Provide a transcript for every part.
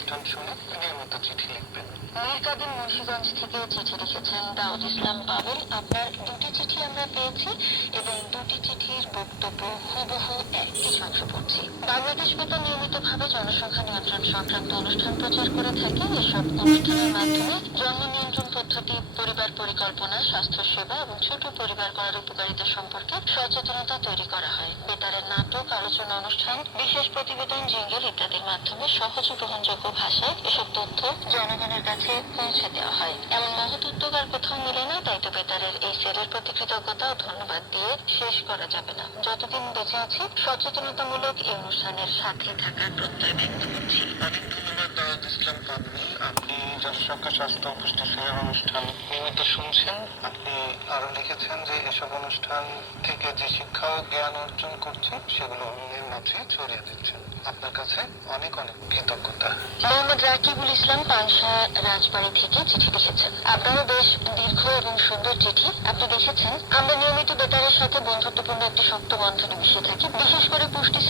অনুষ্ঠান শুনে নিয়মিত চিঠি লিখবেন। মীর মুন্সিগঞ্জ থেকে চিঠি লিখেছেন দাউদ ইসলাম পাবেল আপনার দুটি চিঠি আমরা পেয়েছি এবং দুটি চিঠির বক্তব্য হুবহু এক অংশ পড়ছি। বাংলাদেশ ভিতর নিয়মিত ভাবে জনসংখ্যা নিয়ন্ত্রণ সংক্রান্ত অনুষ্ঠান প্রচার করে থাকে এসব অনুষ্ঠানের মাধ্যমে জন্ম নিয়ন্ত্রণ পদ্ধতি পরিবার পরিকল্পনা স্বাস্থ্য সেবা এবং ছোট পরিবার করার উপকারিতা সম্পর্কে সচেতনতা তৈরি করা হয়। বেতারের নাটক, আলোচনা অনুষ্ঠান, বিশেষ প্রতিবেদন, জিঙ্গেল ইত্যাদির মাধ্যমে সহজ গ্রহণযোগ্য ভাষায় এসব তথ্য জনগণের কাছে পৌঁছে দেওয়া হয়। এমন মহৎ উদ্যোগ আর কোথাও মিলে না, তাই তো বেতারের এই সেরের প্রতি কৃতজ্ঞতা ও ধন্যবাদ দিয়ে শেষ করা যাবে না। যতদিন বেঁচে আছি, সচেতনতামূলক এই অনুষ্ঠানের সাথে থাকার প্রত্যয় ব্যক্ত করছি। অনেক ধন্যবাদ ইসলাম আপনি জনসংখ্যা স্বাস্থ্য পুষ্টি সেবার অনুষ্ঠান নিয়মিত শুনছেন। আপনি আরও লিখেছেন যে এসব অনুষ্ঠান থেকে যে শিক্ষা ও জ্ঞান অর্জন করছেন, সেগুলো অন্যের মাঝে ছড়িয়ে দিচ্ছেন। আপনার কাছে অনেক অনেক কৃতজ্ঞতা। মোহাম্মদ রাকিবুল ইসলাম পানশা রাজবাড়ি থেকে চিঠি লিখেছেন। আপনারও বেশ দীর্ঘ এবং সুন্দর চিঠি। আপনি দেখেছেন, আমরা নিয়মিত বেতারের সাথে বন্ধুত্বপূর্ণ একটি শক্ত বন্ধনে মিশে থাকি। বিশেষ করে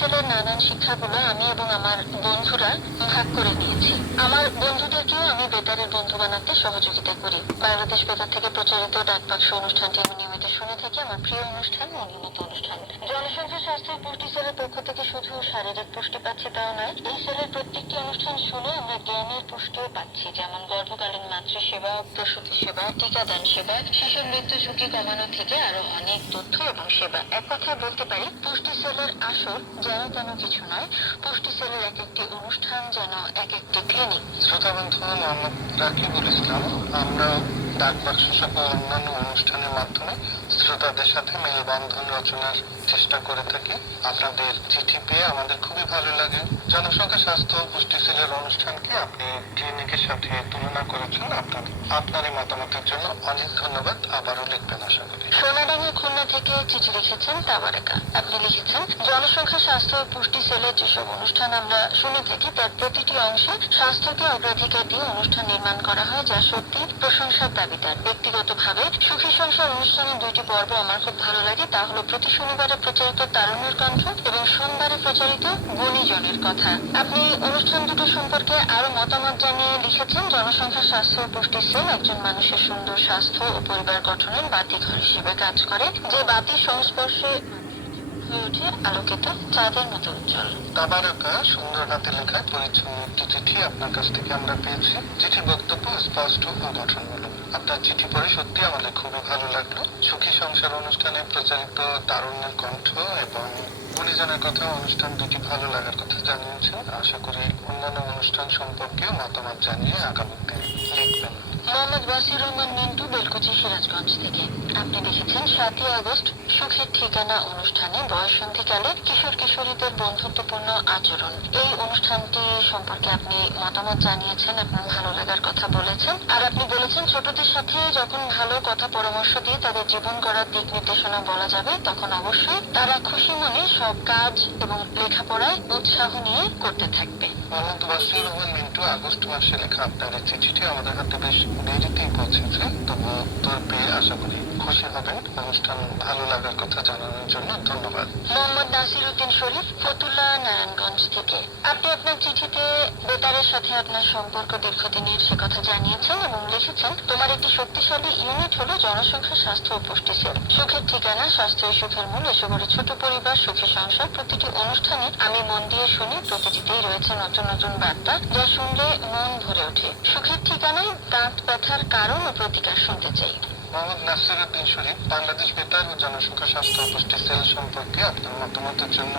পুষ্টি নানান শিক্ষাগুলো আমি এবং আমার বন্ধুরা ভাগ করে নিয়েছি আমার বন্ধুদেরকেও আমি বেতারের বন্ধু বানাতে সহযোগিতা করি। বাংলাদেশ বেতার থেকে প্রচারিত ডাকবাক্স অনুষ্ঠানটি আমি নিয়মিত শুনে থাকি। আমার প্রিয় অনুষ্ঠান মনোনীত অনুষ্ঠান। জনসংখ্যা স্বাস্থ্য পুষ্টি সেলের পক্ষ থেকে শুধু শারীরিক পুষ্টি পাচ্ছি তাও নয়, এই সেলের প্রত্যেকটি অনুষ্ঠান শুনে আমরা জ্ঞানের পুষ্টিও পাচ্ছি। যেমন গর্ভকালীন মাতৃসেবা, প্রসূতি সেবা, টিকাদান সেবা শিশু মৃত্যু ঝুঁকি কমানো থেকে আরও অনেক তথ্য এবং সেবা। এক কথায় বলতে পারি, পুষ্টি সেলের আসল যেন কিছু নয়, পুষ্টি সেলের এক একটি অনুষ্ঠান যেন এক একটি ক্লিনিক শ্রোতা বন্ধু মোহাম্মদ রাকিবুল ইসলাম আমরা ডাক বাক্স সহ অন্যান্য অনুষ্ঠানের মাধ্যমে শ্রোতাদের সাথে মেলবন্ধন রচনার চেষ্টা করে থাকি। আপনাদের চিঠি পেয়ে আমাদের খুবই ভালো লাগে। জনসংখ্যা, স্বাস্থ্য পুষ্টি সেলের অনুষ্ঠানকে আপনি ক্লিনিকের সাথে তুলনা করেছেন, আপনার আপনার এই মতামতের জন্য অনেক ধন্যবাদ। আবারও লিখবেন আশা করি। খুলনা থেকে চিঠি লিখেছেন তাবারেকা। আপনি লিখেছেন, জনসংখ্যা, স্বাস্থ্য পুষ্টি সেলের যেসব অনুষ্ঠান আমরা শুনে থাকি, তার প্রতিটি অংশে স্বাস্থ্যকে অগ্রাধিকার দিয়ে অনুষ্ঠান নির্মাণ করা হয়, যা সত্যি প্রশংসার দাবিদার। ব্যক্তিগতভাবে সুখী সংসার অনুষ্ঠানের দুইটি পর্ব আমার খুব ভালো লাগে। তা হলো প্রতি শনিবারে প্রচারিত তারুণ্যের কণ্ঠ এবং সোমবারে প্রচারিত গুণীজনের কথা। আপনি অনুষ্ঠান দুটো সম্পর্কে আরও মতামত জানিয়ে লিখেছেন। জনসংখ্যা, স্বাস্থ্য ও পুষ্টি সেল একজন মানুষের সুন্দর স্বাস্থ্য ও পরিবার গঠনের বাতি ঘর হিসেবে কাজ করে। যে বাতির সংস্পর্শে সুন্দর হাতে লেখা পরিচ্ছন্ন একটি চিঠি আপনার কাছ থেকে আমরা পেয়েছি। চিঠির বক্তব্য স্পষ্ট ও গঠনমূলক। আপনার চিঠি পড়ে সত্যি আমাদের খুবই ভালো লাগল। সুখী সংসার অনুষ্ঠানে প্রচারিত তারুণ্যের কণ্ঠ এবং গুণীজনের কথা, অনুষ্ঠান দুটি ভালো লাগার কথা জানিয়েছেন। আশা করি অন্যান্য অনুষ্ঠান সম্পর্কেও মতামত জানিয়ে আগামীতে লিখবেন। মোহাম্মদ বাসির রহমান মিন্টু, বেলকুচি সিরাজগঞ্জ থেকে। আপনি দেখেছেন সাতই আগস্ট সুখের ঠিকানা অনুষ্ঠানে বয়সন্ধিকালে কিশোর কিশোরীদের বন্ধুত্বপূর্ণ আচরণ। এই অনুষ্ঠানটি সম্পর্কে আপনি মতামত জানিয়েছেন আপনার ভালো লাগার কথা বলেছেন। আর আপনি বলেছেন ছোটদের সাথে যখন ভালো কথা পরামর্শ দিয়ে তাদের জীবন গড়ার দিক নির্দেশনা বলা যাবে, তখন অবশ্যই তারা খুশি মনে সব কাজ এবং লেখাপড়ায় উৎসাহ নিয়ে করতে থাকবে। মোহাম্মদ ওয়াসির রহমান মিন্টু আগস্ট মাসে লেখা আপনার এই চিঠিটি আমাদের হাতে বেশ দেরিতেই পৌঁছেছে। তবু উত্তর পেয়ে আশা করি খুশি হবেন। অনুষ্ঠান ভালো লাগার কথা জানানোর জন্য ধন্যবাদ। মোহাম্মদ নাসির উদ্দিন শরীফ ফতুল্লা নারায়ণগঞ্জ থেকে। আপনি আপনার চিঠিতে বেতারের সাথে আপনার সম্পর্ক দীর্ঘদিনের সে কথা জানিয়েছেন এবং লিখেছেন, তোমার একটি শক্তিশালী ইউনিট হলো জনসংখ্যা, স্বাস্থ্য ও পুষ্টি সেল। সুখের ঠিকানা, স্বাস্থ্য ও সুখের মূল এসে করে ছোট পরিবার, সুখী সংসার, প্রতিটি অনুষ্ঠানে আমি মন দিয়ে শুনি প্রতিটিতেই রয়েছে নতুন নতুন বার্তা যা শুনলে মন ভরে ওঠে। সুখের ঠিকানায় দাঁত ব্যথার কারণ ও প্রতিকার শুনতে চাই। মোহাম্মদ নাসির উদ্দিন শরীফ, বাংলাদেশ বেতার ও জনসংখ্যা স্বাস্থ্য পুষ্টি সেল সম্পর্কে আপনার মতামতের জন্য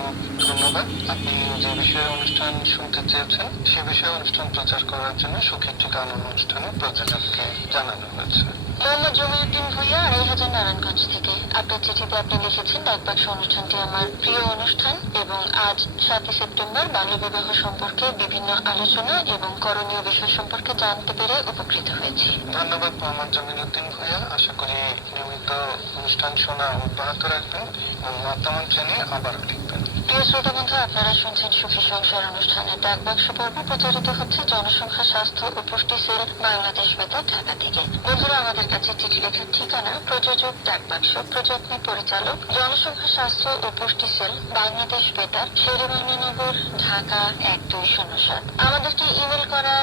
ধন্যবাদ। আপনি যে বিষয়ে অনুষ্ঠান শুনতে চেয়েছেন, সে বিষয়ে অনুষ্ঠান প্রচার করার জন্য সুখী একটি গান অনুষ্ঠানে প্রযোজককে জানানো হয়েছে। মোহাম্মদ জমিউদ্দিন ভুইয়া আড়াই হাজার নারায়ণগঞ্জ থেকে। আপনার চিঠিতে আপনি লিখেছেন ডাকবাক্স অনুষ্ঠানটি আমার প্রিয় অনুষ্ঠান এবং আজ সাতই সেপ্টেম্বর বাল্য বিবাহ সম্পর্কে বিভিন্ন আলোচনা এবং করণীয় বিষয় সম্পর্কে জানতে পেরে উপকৃত হয়েছি। ধন্যবাদ মোহাম্মদ জমিনুদ্দিন ভূঁইয়া আশা করি নিয়মিত অনুষ্ঠান শোনা অব্যাহত রাখবেন এবং মতামত জানিয়ে আবার লিখবেন। ঢাকা এক দুই শূন্য সাত। আমাদেরকে ইমেল করা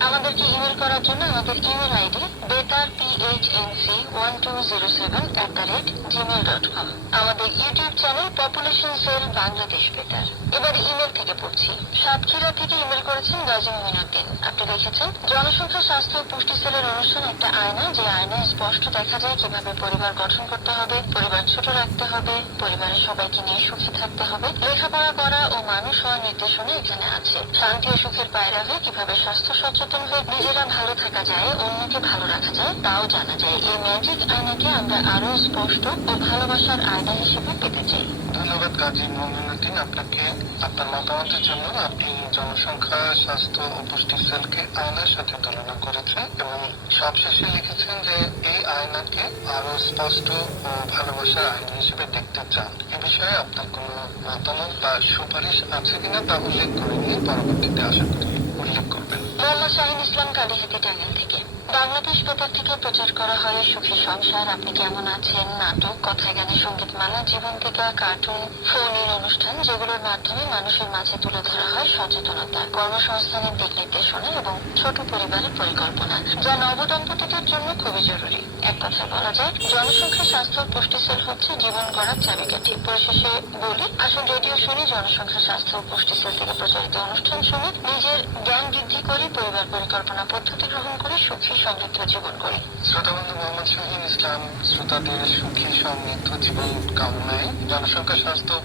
আমাদেরকে ইমেল করার জন্য আমাদের ইমেল আইডি বেতার PHNC one two zero seven at the rate Gmail dot com আমাদের YouTube channel population cell Bangladesh বেতার। এবার ইমেল থেকে পড়ছি। সাতক্ষীরা থেকে ইমেল করেছেন গাজী মিনাদ্দিন আপনি দেখেছেন, জনসংখ্যা, স্বাস্থ্য পুষ্টি সেলের অনুষ্ঠান একটা আয়না, যে আয়নায় স্পষ্ট দেখা যায় কীভাবে পরিবার গঠন করতে হবে, পরিবার ছোট রাখতে হবে, পরিবারের সবাইকে নিয়ে সুখী থাকতে হবে। লেখাপড়া করা ও মানুষ হওয়ার নির্দেশনা এখানে আছে। শান্তি ও সুখের পায়রা হয়ে কীভাবে স্বাস্থ্য সচেতন হয়ে নিজেরা ভালো থাকা যায়, অন্যকে ভালো রাখা যায়, তাও জানা যায়। এই ম্যাজিক আয়নাকে আমরা আরও স্পষ্ট ও ভালোবাসার আয়না হিসেবে পেতে চাই। ধন্যবাদ, কাজী মমিনুদ্দিন আপনাকে আপনার মতামতের জন্য আপনি জনসংখ্যা, স্বাস্থ্য ও পুষ্টি সেলকে আয়নার সাথে তুলনা করেছেন এবং সবশেষে লিখেছেন যে এই আয়নাকে আরও স্পষ্ট ও ভালোবাসার আয়না হিসেবে দেখতে চান। এ বিষয়ে আপনার কোনো মতামত বা সুপারিশ আছে কিনা তা উল্লেখ করেননি পরবর্তীতে আশা করি উল্লেখ করবেন। মোহাম্মদ শাহিন ইসলাম কালীহাতি টাঙ্গাইল থেকে। বাংলাদেশ থেকে প্রচার করা হয় সুখী সংসার। আপনি কেমন আছেন? নাটক কথায় গানে সঙ্গীতমালা জীবন্তিকা কার্টুন, ফোনের অনুষ্ঠান, যেগুলোর মাধ্যমে মানুষের মাঝে তুলে ধরা হয় সচেতনতা, কর্মসংস্থানের দিক নির্দেশনা এবং ছোট পরিবারের পরিকল্পনা, যা নবদম্পতিদের জন্য খুবই জরুরি। এক কথায় বলা যায় জনসংখ্যা স্বাস্থ্য ও পুষ্টি সেল হচ্ছে, জীবন গড়ার চাবিকাঠি। পরিশেষে বলি, আসুন রেডিও শুনি জনসংখ্যা স্বাস্থ্য ও পুষ্টি সেল থেকে প্রচারিত অনুষ্ঠান শুনি। নিজের জ্ঞান বৃদ্ধি করি, পরিবার পরিকল্পনা, পদ্ধতি গ্রহণ করে সুখী সমৃদ্ধ জীবন করি। শ্রোতাবন্ধু মোহাম্মদ শাহিন ইসলাম শ্রোতাদের সুখী সমৃদ্ধ জীবন কামনায় জনসংখ্যা স্বাস্থ্য ও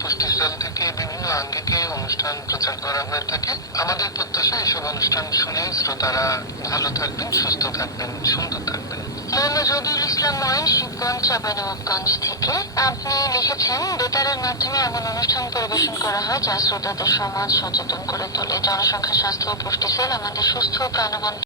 থেকে বিভিন্ন আঙ্গিকে অনুষ্ঠান প্রচার করা হয়ে থাকে। আমাদের প্রত্যাশা এসব অনুষ্ঠান শুনে শ্রোতারা ভালো থাকবেন সুস্থ থাকবেন সুন্দর থাকবেন। মোহাম্মদ ইসলাম ময়ন শিবগঞ্জ চাঁপাইনবাবগঞ্জ থেকে। আপনি লিখেছেন বেতারের মাধ্যমে এমন অনুষ্ঠান পরিবেশন করা হয় যা শ্রোতাদের সমাজ সচেতন করে তোলে। জনসংখ্যা স্বাস্থ্য ও পুষ্টি সেল আমাদের সুস্থ প্রাণবন্ত